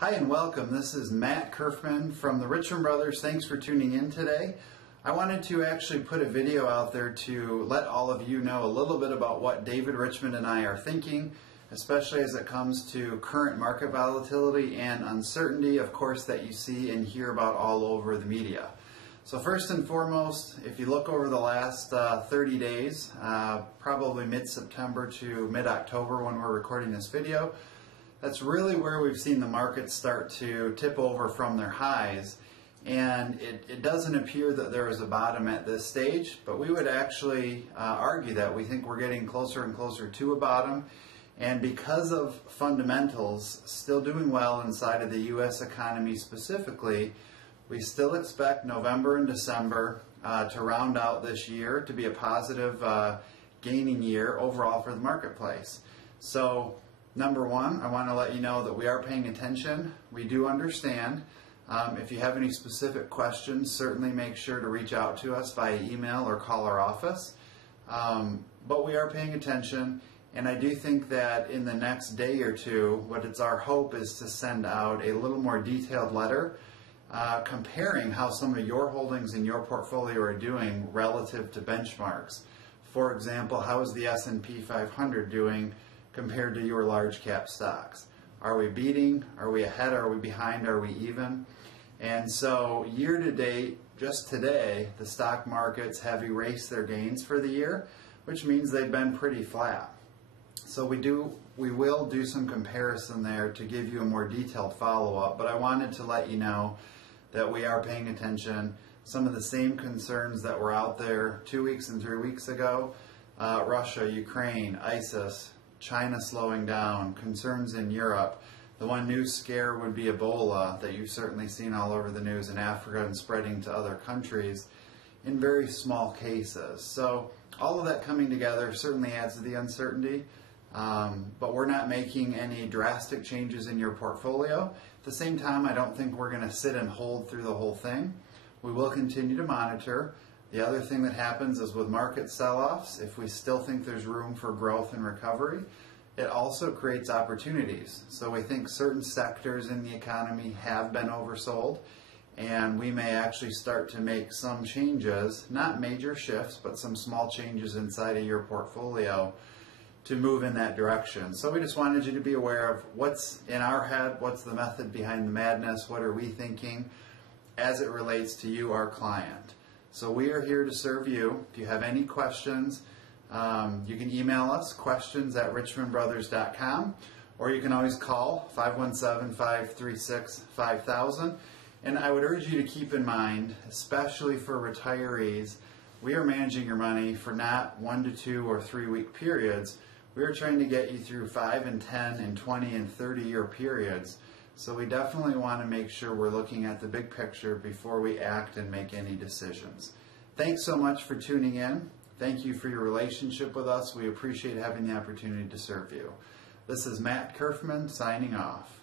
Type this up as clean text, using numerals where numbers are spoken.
Hi and welcome. This is Matt Curfman from the Richmond Brothers. Thanks for tuning in today. I wanted to actually put a video out there to let all of you know a little bit about what David Richmond and I are thinking, especially as it comes to current market volatility and uncertainty, of course, that you see and hear about all over the media. So first and foremost, if you look over the last 30 days, probably mid-September to mid-October when we're recording this video, that's really where we've seen the markets start to tip over from their highs. And it doesn't appear that there is a bottom at this stage, but we would actually argue that we think we're getting closer and closer to a bottom. And because of fundamentals still doing well inside of the U.S. economy specifically, we still expect November and December to round out this year to be a positive gaining year overall for the marketplace. So number one, I want to let you know that we are paying attention. We do understand. If you have any specific questions, certainly make sure to reach out to us via email or call our office. But we are paying attention, and I do think that in the next day or two, what it's our hope is to send out a little more detailed letter comparing how some of your holdings in your portfolio are doing relative to benchmarks. For example, how is the S&P 500 doing compared to your large cap stocks? Are we beating? Are we ahead? Are we behind? Are we even? And so year to date, just today, the stock markets have erased their gains for the year, which means they've been pretty flat. So we will do some comparison there to give you a more detailed follow-up, but I wanted to let you know that we are paying attention. Some of the same concerns that were out there 2 weeks and 3 weeks ago, Russia, Ukraine, ISIS, China slowing down, concerns in Europe. The one new scare would be Ebola that you've certainly seen all over the news in Africa and spreading to other countries in very small cases. So all of that coming together certainly adds to the uncertainty, but we're not making any drastic changes in your portfolio. At the same time, I don't think we're going to sit and hold through the whole thing. We will continue to monitor. The other thing that happens is with market sell-offs, if we still think there's room for growth and recovery, it also creates opportunities. So we think certain sectors in the economy have been oversold, and we may actually start to make some changes, not major shifts, but some small changes inside of your portfolio to move in that direction. So we just wanted you to be aware of what's in our head, what's the method behind the madness, what are we thinking as it relates to you, our client. So we are here to serve you. If you have any questions, you can email us, questions@richmondbrothers.com, or you can always call 517-536-5000. And I would urge you to keep in mind, especially for retirees, we are managing your money for not 1 to 2 or 3 week periods. We are trying to get you through 5 and 10 and 20 and 30 year periods. So we definitely want to make sure we're looking at the big picture before we act and make any decisions. Thanks so much for tuning in. Thank you for your relationship with us. We appreciate having the opportunity to serve you. This is Matt Curfman signing off.